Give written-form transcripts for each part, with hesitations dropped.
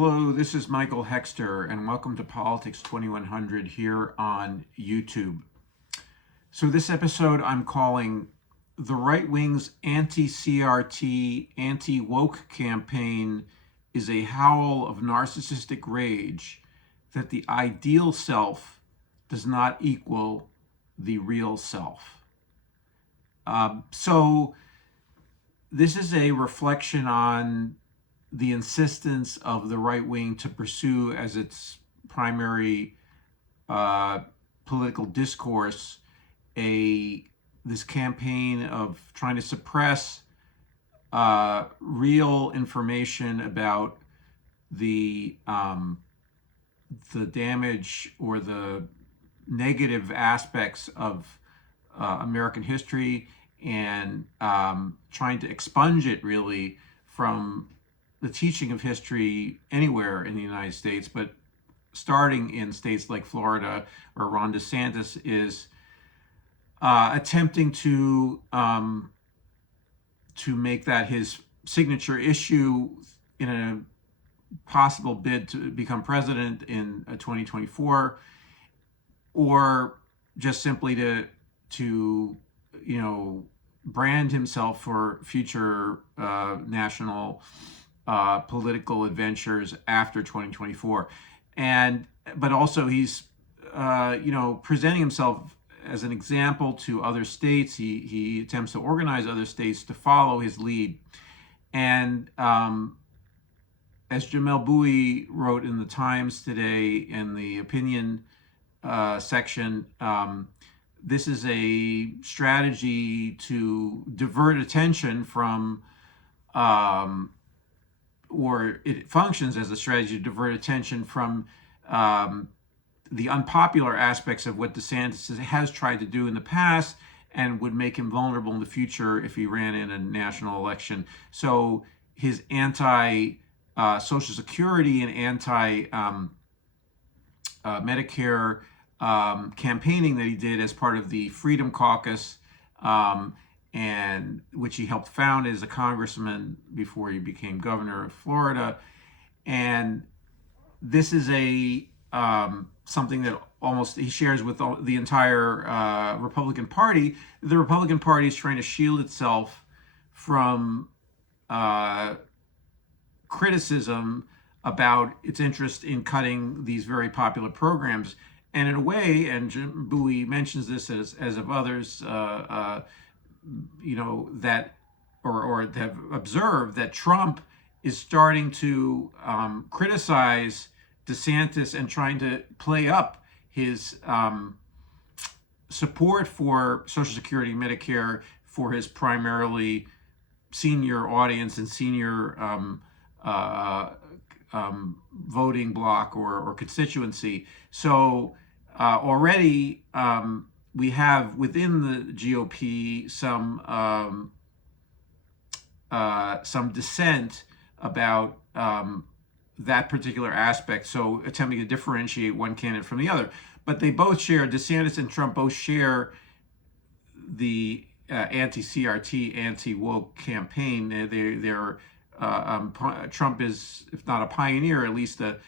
Hello, this is Michael Hexter, and welcome to Politics 2100 here on YouTube. So this episode I'm calling The Right Wing's Anti-CRT, Anti-Woke Campaign is a Howl of Narcissistic Rage that the ideal self does not equal the real self. So this is a reflection on the insistence of the right wing to pursue as its primary political discourse this campaign of trying to suppress real information about the damage or the negative aspects of American history, and trying to expunge it really from the teaching of history anywhere in the United States, but starting in states like Florida, where Ron DeSantis is attempting to make that his signature issue in a possible bid to become president in 2024, or just simply to brand himself for future national political adventures after 2024. But also he's presenting himself as an example to other states. He attempts to organize other states to follow his lead. And as Jamelle Bouie wrote in the Times today in the opinion section, this is a strategy to divert attention from or it functions as a strategy to divert attention from the unpopular aspects of what DeSantis has tried to do in the past and would make him vulnerable in the future if he ran in a national election. So his anti-Social Security and anti-Medicare campaigning that he did as part of the Freedom Caucus, and which he helped found as a congressman before he became governor of Florida. And this is something that almost he shares with the entire Republican Party. The Republican Party is trying to shield itself from criticism about its interest in cutting these very popular programs. And in a way, and Jim Bouie mentions this as of others, that or have observed that Trump is starting to criticize DeSantis and trying to play up his support for Social Security and Medicare for his primarily senior audience and senior voting bloc or constituency. So already we have within the GOP some dissent about that particular aspect, so attempting to differentiate one candidate from the other. But they both share, DeSantis and Trump both share the anti-CRT, anti-woke campaign. They're Trump is, if not a pioneer, at least a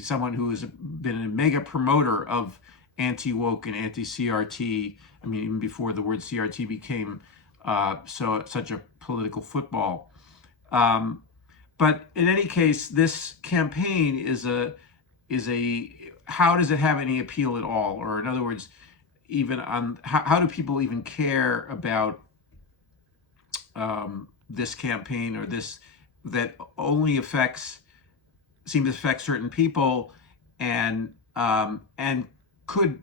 someone who has been a mega promoter of anti-woke and anti-CRT. I mean, even before the word CRT became such a political football. But in any case, this campaign is how does it have any appeal at all? Or in other words, even on how do people even care about this campaign, or this that only seems to affect certain people, and could,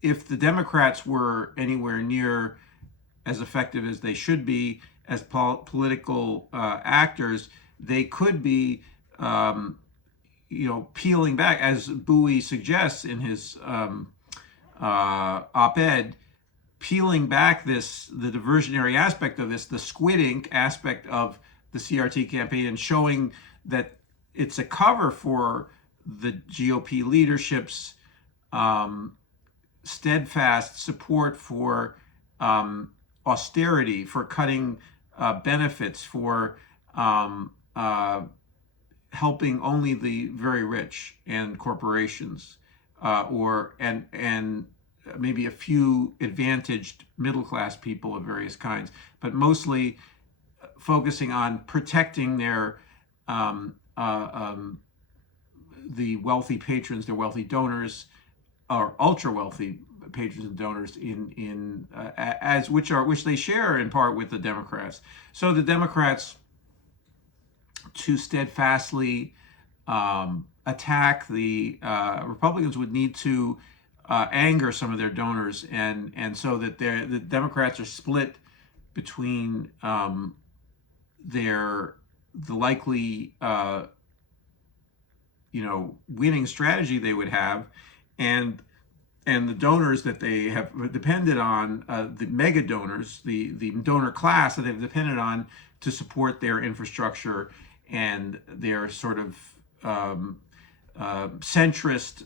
if the Democrats were anywhere near as effective as they should be as political actors, they could be peeling back, as Bouie suggests in his op-ed, peeling back the diversionary aspect of this, the squid-ink aspect of the CRT campaign, and showing that it's a cover for the GOP leadership's steadfast support for austerity, for cutting benefits, for helping only the very rich and corporations, and maybe a few advantaged middle class people of various kinds, but mostly focusing on protecting their the wealthy patrons, their wealthy donors, or ultra wealthy patrons and donors which they share in part with the Democrats. So the Democrats, to steadfastly attack the Republicans, would need to anger some of their donors, and so that the Democrats are split between the likely winning strategy they would have, and the donors that they have depended on, the mega donors, the donor class that they've depended on to support their infrastructure and their sort of centrist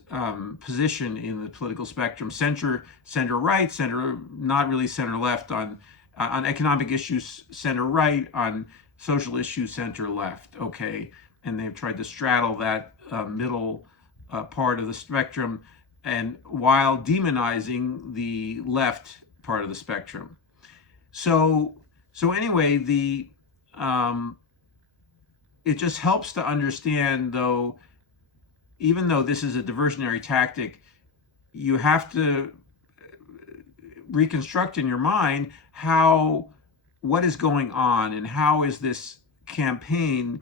position in the political spectrum, center right, center, not really center left on economic issues, center right, on social issues, center left. Okay, and they've tried to straddle that middle part of the spectrum, and while demonizing the left part of the spectrum. So anyway, it just helps to understand, though, even though this is a diversionary tactic, you have to reconstruct in your mind what is going on, and how is this campaign,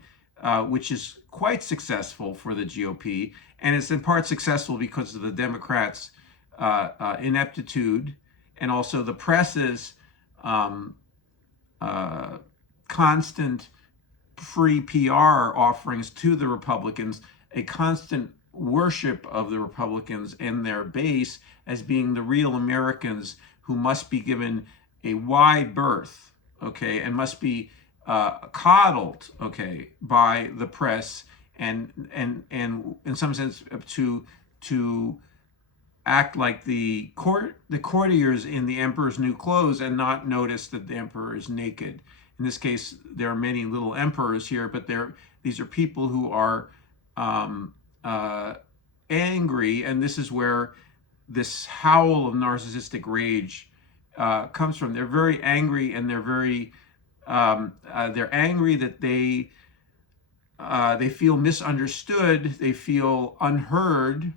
which is quite successful for the GOP, and it's in part successful because of the Democrats' ineptitude, and also the press's constant free PR offerings to the Republicans, a constant worship of the Republicans and their base as being the real Americans who must be given a wide berth, okay, and must be coddled, okay, by the press, and in some sense to act like the courtiers in the emperor's new clothes and not notice that the emperor is naked. In this case, there are many little emperors here, but these are people who are angry, and this is where this howl of narcissistic rage comes from. They're very angry, and they're angry that they feel misunderstood, they feel unheard,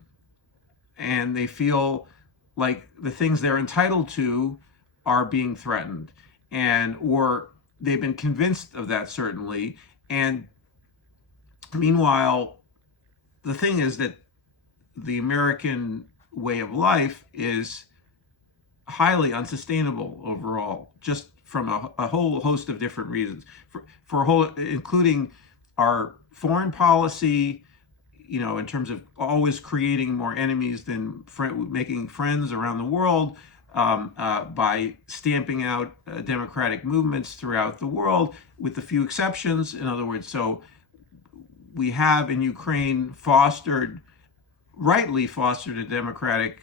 and they feel like the things they're entitled to are being threatened, or they've been convinced of that, certainly. And meanwhile, the thing is that the American way of life is highly unsustainable overall, just from a whole host of different reasons, including our foreign policy, in terms of always creating more enemies than making friends around the world, by stamping out democratic movements throughout the world, with a few exceptions. In other words, so we have in Ukraine rightly fostered a democratic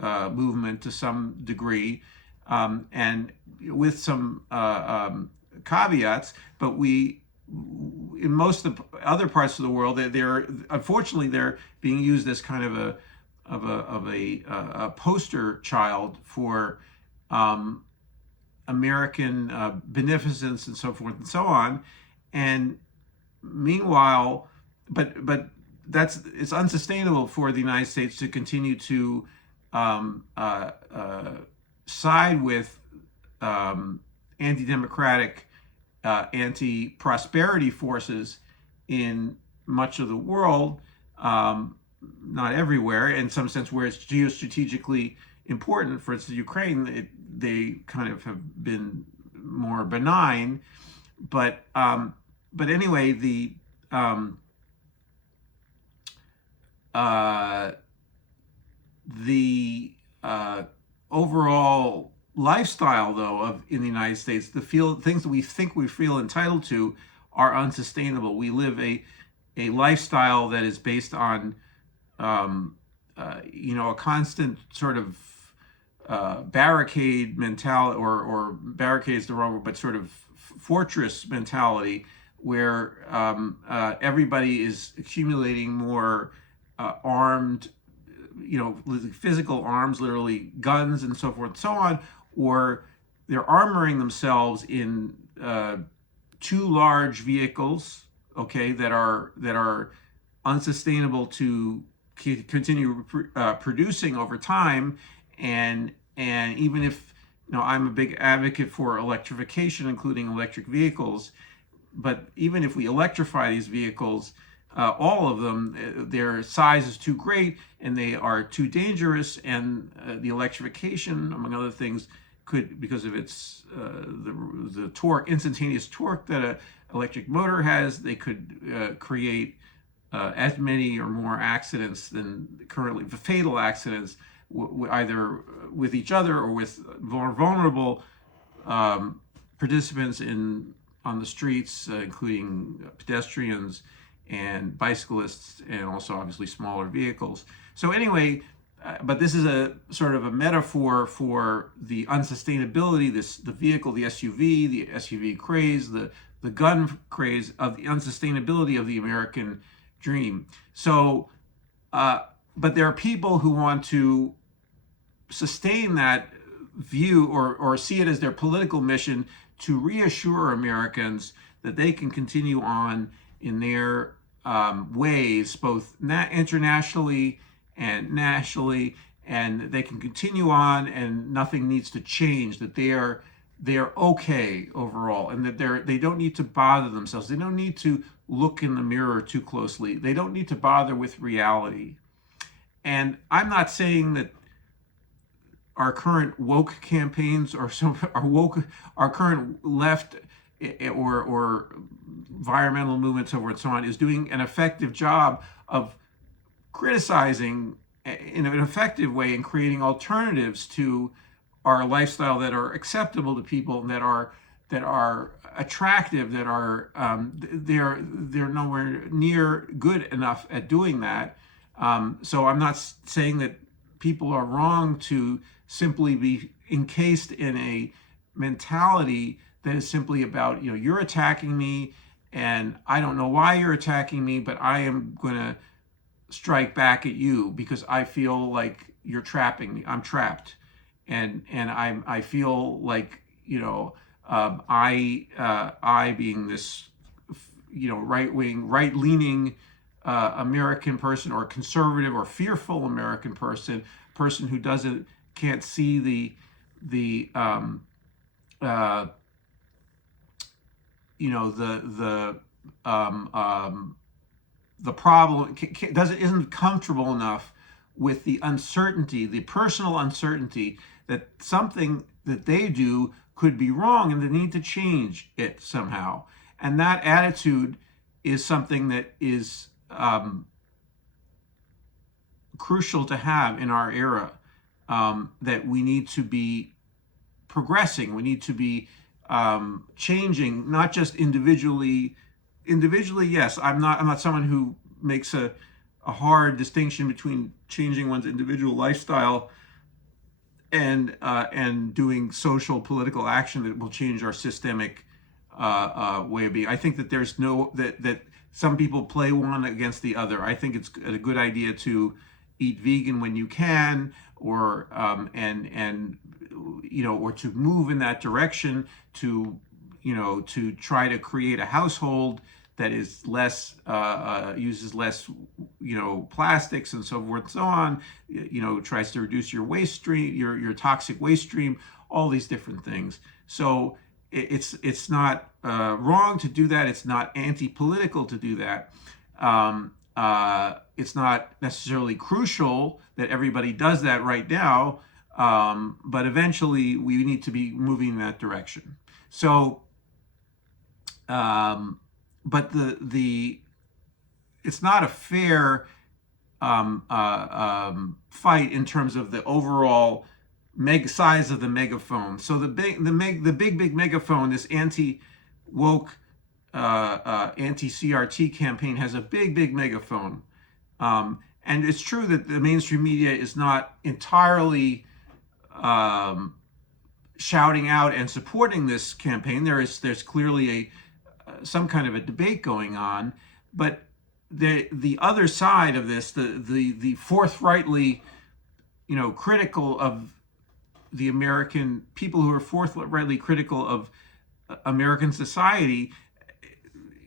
movement to some degree, and with some caveats, but in most of the other parts of the world, unfortunately they're being used as kind of a poster child for American beneficence and so forth and so on. And meanwhile, but it's unsustainable for the United States to continue to side with anti-democratic, anti-prosperity forces in much of the world, not everywhere, in some sense where it's geostrategically important. For instance, Ukraine, they kind of have been more benign, but anyway, the overall lifestyle, though, in the United States, things that we think we feel entitled to are unsustainable. We live a lifestyle that is based on a constant sort of barricade mentality, or barricade is the wrong word, but sort of fortress mentality, where everybody is accumulating more armed, physical arms, literally guns and so forth and so on, or they're armoring themselves in too large vehicles, okay, that are unsustainable to continue producing over time, and even if I'm a big advocate for electrification, including electric vehicles, but even if we electrify these vehicles, all of them, their size is too great and they are too dangerous, and the electrification, among other things, could, because of its the torque, instantaneous torque that an electric motor has, they could create as many or more accidents than currently, fatal accidents, either with each other or with more vulnerable participants on the streets, including pedestrians and bicyclists, and also obviously smaller vehicles. So anyway, but this is a sort of a metaphor for the unsustainability, the vehicle, the SUV craze, the gun craze, of the unsustainability of the American dream. So, but there are people who want to sustain that view, or see it as their political mission, to reassure Americans that they can continue on in their ways, both internationally and nationally, and they can continue on and nothing needs to change, that they are okay overall, and that they don't need to bother themselves. They don't need to look in the mirror too closely. They don't need to bother with reality. And I'm not saying that our current woke campaigns, or our current left or environmental movements over and so on, is doing an effective job of criticizing in an effective way and creating alternatives to our lifestyle that are acceptable to people, and that are attractive, that are they're nowhere near good enough at doing that. So I'm not saying that people are wrong to simply be encased in a mentality that is simply about, you're attacking me and I don't know why you're attacking me, but I am going to strike back at you because I feel like you're trapping me. I'm trapped. And I feel like, I being this, right-leaning American person, or conservative or fearful American person who can't see the problem, isn't comfortable enough with the uncertainty, the personal uncertainty, that something that they do could be wrong and they need to change it somehow. And that attitude is something that is crucial to have in our era, that we need to be progressing. We need to be changing, not just individually. Yes, I'm not someone who makes a hard distinction between changing one's individual lifestyle and doing social political action that will change our systemic way of being. I think that there's that some people play one against the other. I think it's a good idea to eat vegan when you can, or or to move in that direction, to try to create a household that is less uses less plastics and so forth and so on, tries to reduce your waste stream, your toxic waste stream, all these different things. So it's not wrong to do that. It's not anti-political to do that. It's not necessarily crucial that everybody does that right now, but eventually we need to be moving in that direction. So, but it's not a fair fight in terms of the overall size of the megaphone. So the big megaphone, this anti-woke, anti-CRT campaign, has a big megaphone. And it's true that the mainstream media is not entirely shouting out and supporting this campaign. There's clearly some kind of a debate going on. But the other side of this, the forthrightly, critical of the American people, who are forthrightly critical of American society,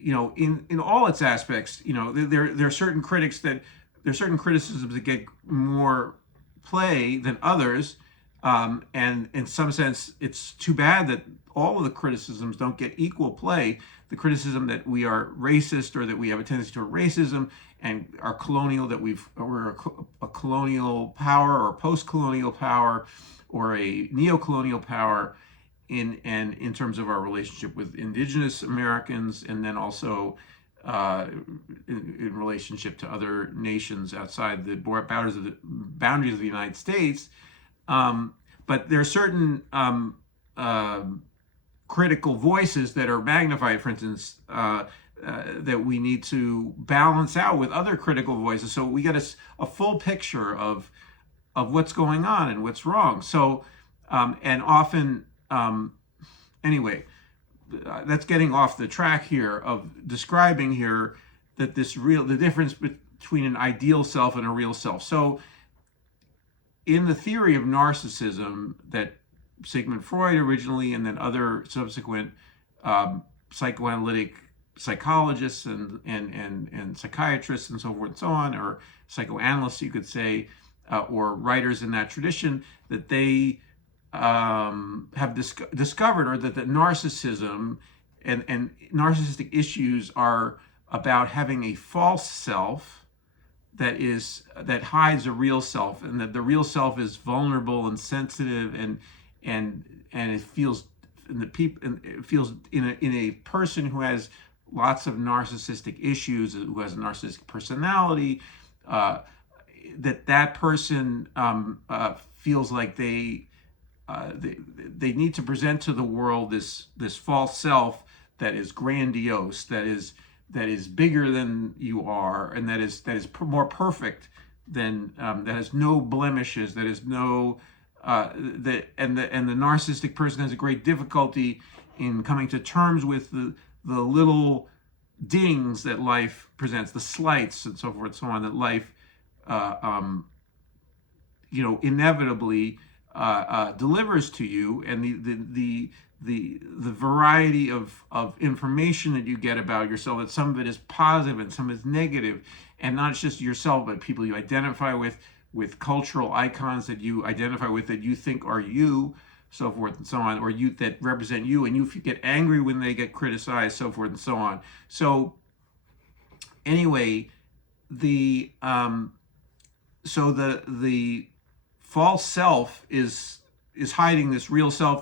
in all its aspects, there are certain criticisms that get more play than others, and in some sense, it's too bad that all of the criticisms don't get equal play. The criticism that we are racist, or that we have a tendency toward racism, and are colonial, that we're a colonial power, or post-colonial power, or a neo-colonial power, in terms of our relationship with indigenous Americans, and then also in relationship to other nations outside the boundaries of the United States. But there are certain critical voices that are magnified, for instance, that we need to balance out with other critical voices, so we get a full picture of what's going on and what's wrong. So, and often, anyway, that's getting off the track here of describing here that the difference between an ideal self and a real self. So, in the theory of narcissism that Sigmund Freud originally, and then other subsequent psychoanalytic psychologists and psychiatrists and so forth and so on, or psychoanalysts, you could say, or writers in that tradition, that they have discovered, or that narcissism and narcissistic issues are about having a false self that hides a real self, and that the real self is vulnerable and sensitive, and it feels in a person who has lots of narcissistic issues, who has a narcissistic personality, that person feels like they need to present to the world this false self that is grandiose, that is bigger than you are, and that is more perfect than, that has no blemishes, that is no and the narcissistic person has a great difficulty in coming to terms with the little dings that life presents, the slights and so forth and so on, that life inevitably delivers to you, and the variety of information that you get about yourself, that some of it is positive and some is negative, and not just yourself, but people you identify with cultural icons that you identify with, that you think are you, so forth and so on, or you that represent you, and you get angry when they get criticized, so forth and so on. So anyway, the false self is hiding this real self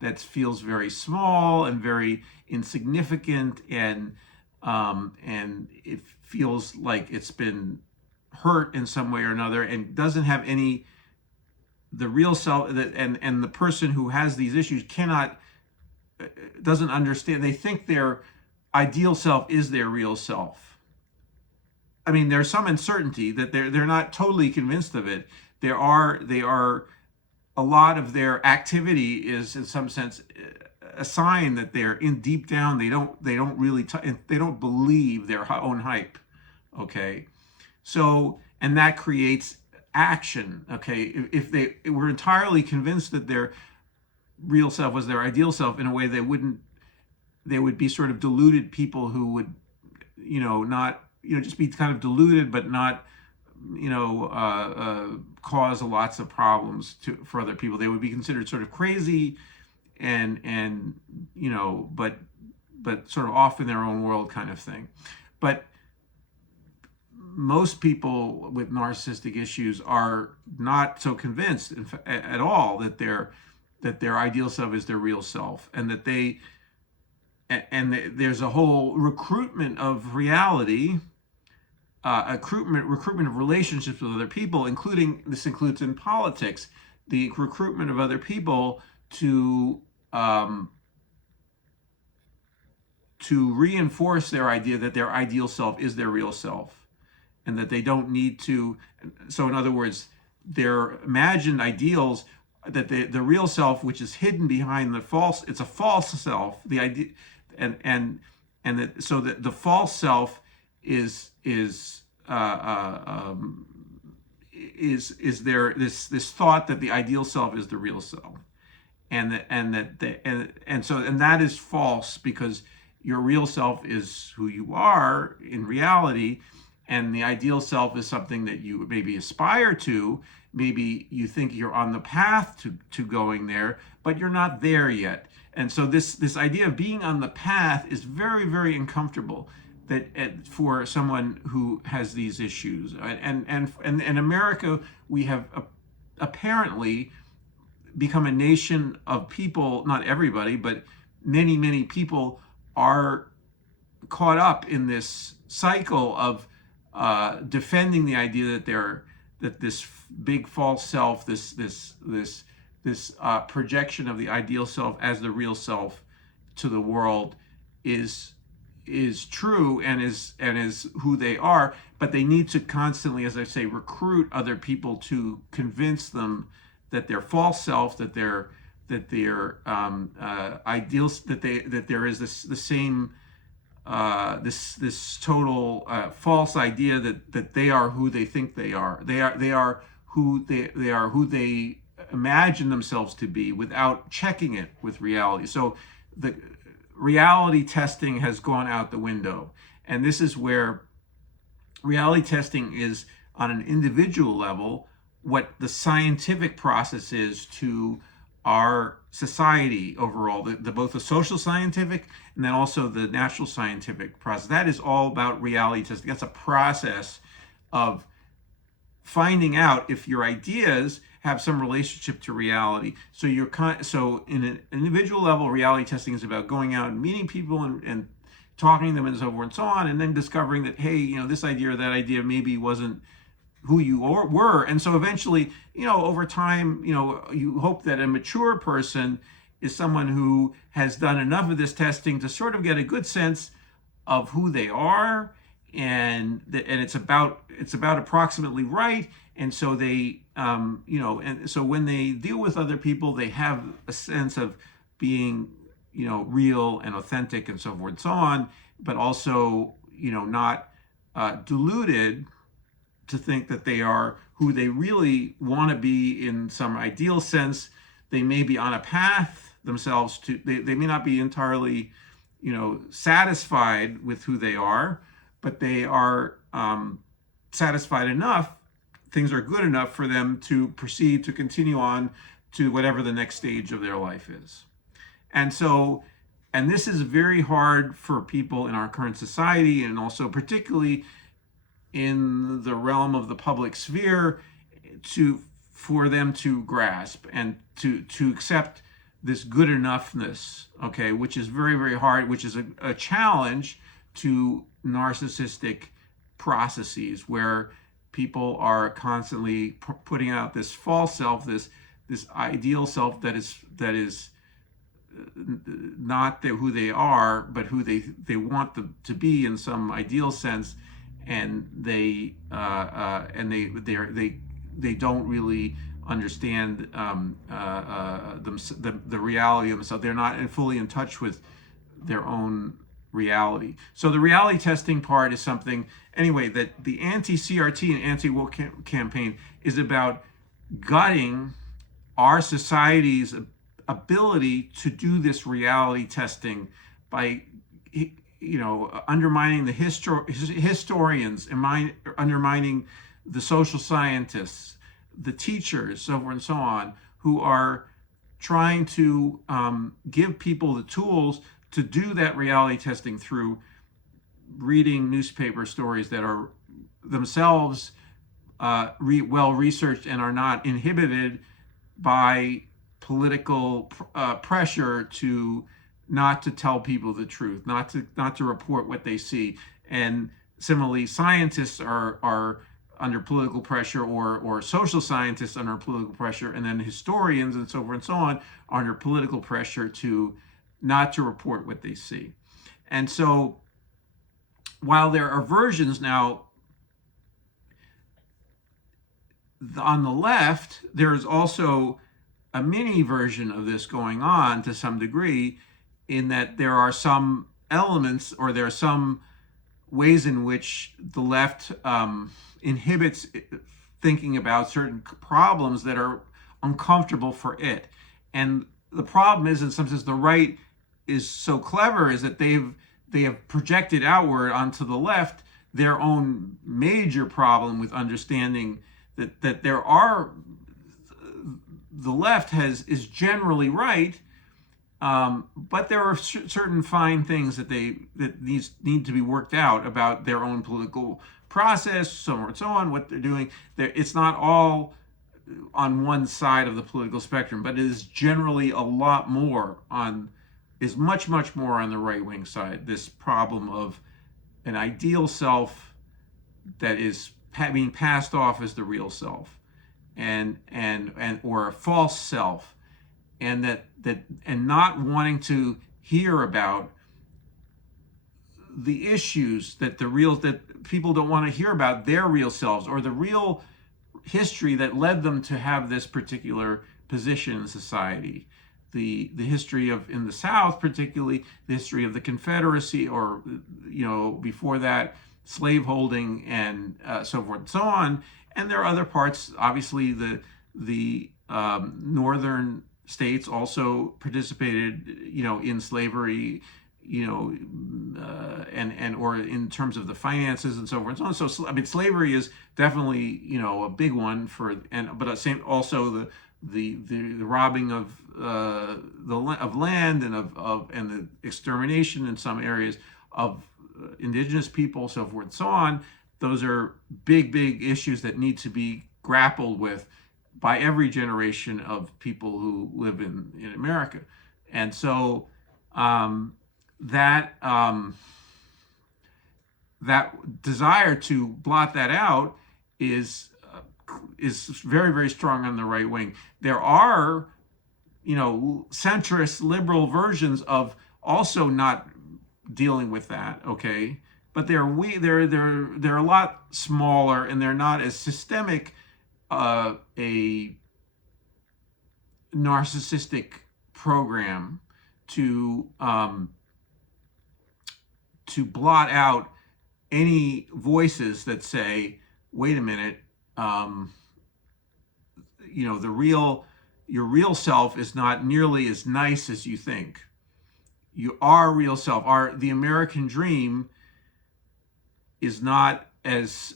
that feels very small and very insignificant, and it feels like it's been hurt in some way or another, and doesn't have the real self, and the person who has these issues doesn't understand. They think their ideal self is their real self. I mean, there's some uncertainty that they're not totally convinced of it. They are a lot of their activity is, in some sense, a sign that they're in deep down. They don't really they don't believe their own hype. Okay, so, and that creates action. Okay, if they were entirely convinced that their real self was their ideal self, in a way they would be sort of deluded people who would not just be kind of deluded, but not cause lots of problems for other people. They would be considered sort of crazy, and but sort of off in their own world kind of thing. But most people with narcissistic issues are not so convinced at all that their ideal self is their real self, and that there's a whole recruitment of reality, recruitment of relationships with other people, this includes in politics, the recruitment of other people to reinforce their idea that their ideal self is their real self, and that they don't need to. So in other words, their imagined ideals, that the real self, which is hidden behind it's a false self, the idea, and and that so that the false self is is there this thought that the ideal self is the real self, and that is false, because your real self is who you are in reality, and the ideal self is something that you maybe aspire to. Maybe you think you're on the path to going there, but you're not there yet. And so this idea of being on the path is very, very uncomfortable, that for someone who has these issues. And in America, we have apparently become a nation of people, not everybody, but many people are caught up in this cycle of defending the idea that this big false self, this projection of the ideal self as the real self to the world is true and is who they are. But they need to constantly, as I say, recruit other people to convince them that their false self, that their ideals, that there is the same this total false idea that they are who they think they are. They are who they imagine themselves to be, without checking it with reality. So the reality testing has gone out the window, and this is where reality testing is, on an individual level, what the scientific process is to our society overall, both the social scientific and then also the natural scientific process. That is all about reality testing. That's a process of finding out if your ideas have some relationship to reality. So so in an individual level, reality testing is about going out and meeting people and talking to them and so forth and so on, and then discovering that, hey, this idea or that idea maybe wasn't who you were. And so eventually, over time, you hope that a mature person is someone who has done enough of this testing to sort of get a good sense of who they are, and it's about approximately right. And so they and so when they deal with other people, they have a sense of being real and authentic and so forth and so on, but also not deluded to think that they are who they really want to be in some ideal sense. They may be on a path themselves to, they may not be entirely, satisfied with who they are, but they are satisfied enough, things are good enough for them to proceed to continue on to whatever the next stage of their life is. And so, and this is very hard for people in our current society, and also particularly in the realm of the public sphere, for them to grasp and to accept this good enoughness, okay, which is very, very hard, which is a challenge to narcissistic processes, where people are constantly putting out this false self, this ideal self that is not who they are, but who they want them to be in some ideal sense, and they don't really understand the reality of themselves. They're not fully in touch with their own reality. So the reality testing part is something, anyway, that the anti-CRT and anti-woke campaign is about gutting our society's ability to do this reality testing by undermining the historians, undermining the social scientists, the teachers, so forth and so on, who are trying to give people the tools to do that reality testing through reading newspaper stories that are themselves well researched and are not inhibited by political pressure to not to tell people the truth, not to report what they see. And similarly, scientists are under political pressure, or social scientists under political pressure, and then historians and so forth and so on are under political pressure to not to report what they see. And so while there are versions now on the left, there's also a mini version of this going on to some degree, in that there are some elements, or there are some ways in which the left inhibits thinking about certain problems that are uncomfortable for it. And the problem is, in some sense, the right is so clever, is that they have projected outward onto the left their own major problem with understanding that there are, the left is generally right, but there are certain fine things that need to be worked out about their own political process, so on and so on, what they're doing. It's not all on one side of the political spectrum, but it is generally a lot more is much more on the right-wing side. This problem of an ideal self that is being passed off as the real self, and or a false self, and and not wanting to hear about the issues that people don't want to hear about, their real selves, or the real history that led them to have this particular position in society. The history of, in the South particularly, the history of the Confederacy, or before that, slaveholding, and so forth and so on. And there are other parts. Obviously, the northern states also participated, in slavery, and or in terms of the finances and so forth and so on. So I mean, slavery is definitely a big one but same also the robbing of land, and and the extermination in some areas of indigenous people, so forth and so on. Those are big issues that need to be grappled with by every generation of people who live in America. And so that desire to blot that out is very strong on the right wing. There are centrist liberal versions of also not dealing with that, okay, but they're a lot smaller, and they're not as systemic a narcissistic program to blot out any voices that say, wait a minute, your real self is not nearly as nice as you think. Our real self, the American dream, is not as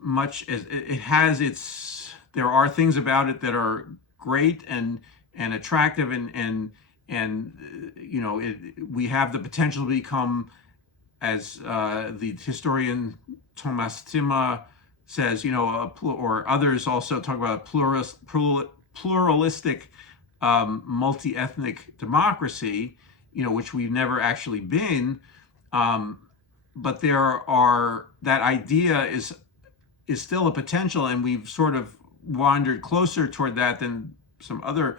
much as it has its. There are things about it that are great and attractive, and we have the potential to become, as the historian Thomas Timma says, or others also talk about a pluralistic, multi-ethnic democracy, which we've never actually been. But that idea is still a potential, and we've sort of wandered closer toward that than some other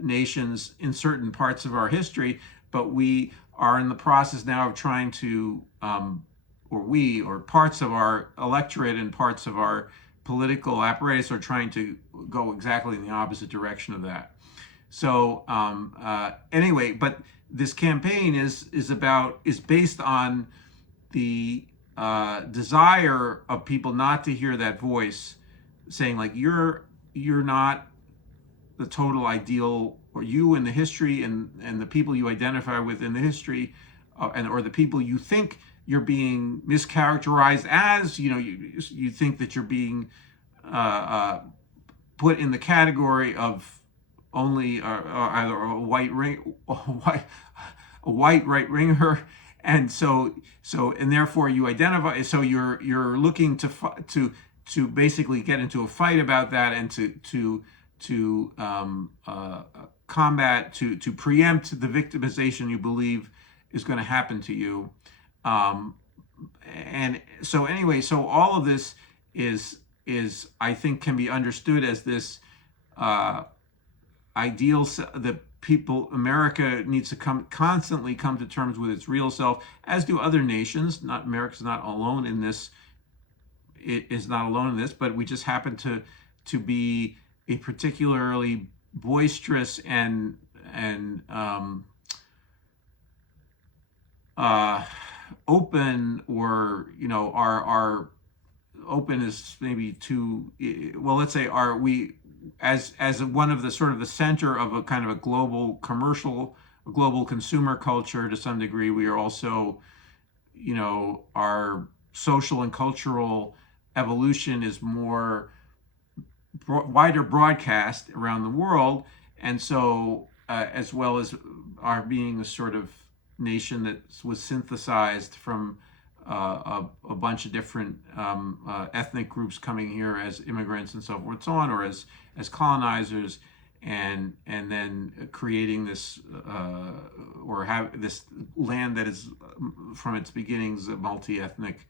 nations in certain parts of our history. But we are in the process now of trying to, or parts of our electorate and parts of our political apparatus are trying to go exactly in the opposite direction of that. So anyway, but this campaign is based on the desire of people not to hear that voice saying, like, you're not the total ideal, or you in the history, and the people you identify with in the history, or the people you think you're being mischaracterized as, you think that you're being put in the category of only either a white right winger, and so and therefore you identify. So you're looking to basically get into a fight about that, and to combat, to preempt the victimization you believe is going to happen to you. And so anyway, so all of this is I think can be understood as this ideal that America needs to constantly come to terms with its real self, as do other nations. America's not alone in this. It is not alone in this, but we just happen to be a particularly boisterous and open, or are open is maybe too, well, let's say, are we, as one of the sort of the center of a kind of a global commercial, global consumer culture to some degree, we are also, our social and cultural evolution is more wider broadcast around the world. And so, as well as our being a sort of nation that was synthesized from a bunch of different ethnic groups coming here as immigrants and so forth and so on, or as colonizers, and then creating this or have this land that is from its beginnings a multi-ethnic,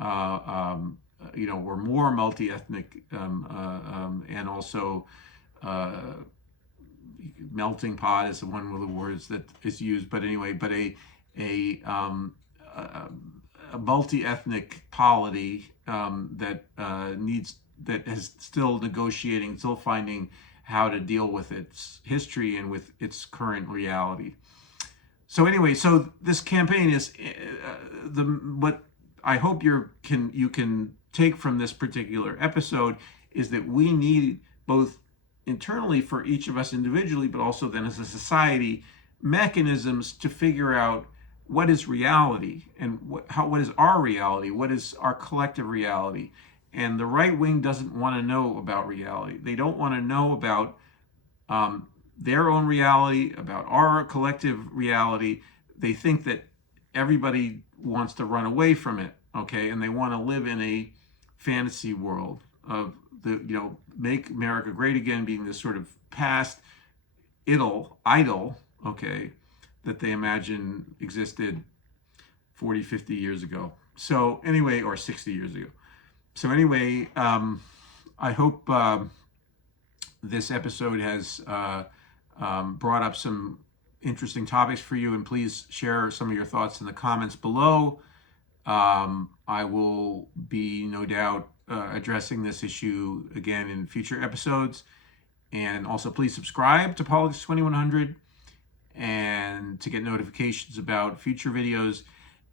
or more multi-ethnic, and also melting pot is one of the words that is used. But anyway, but a multi-ethnic polity that is still negotiating, still finding how to deal with its history and with its current reality. So anyway, so this campaign is what I hope you can take from this particular episode is that we need, both internally for each of us individually, but also then as a society, mechanisms to figure out what is reality, and what is our reality, what is our collective reality. And the right wing doesn't want to know about reality. They don't want to know about their own reality, about our collective reality. They think that everybody wants to run away from it, okay? And they want to live in a fantasy world of make America great again, being this sort of past idol, okay, that they imagine existed 40, 50 years ago. So anyway, or 60 years ago. So anyway, I hope this episode has brought up some interesting topics for you, and please share some of your thoughts in the comments below. I will be, no doubt, addressing this issue again in future episodes. And also, please subscribe to Politics 2100 and to get notifications about future videos.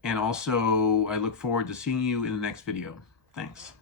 And also, I look forward to seeing you in the next video. Thanks.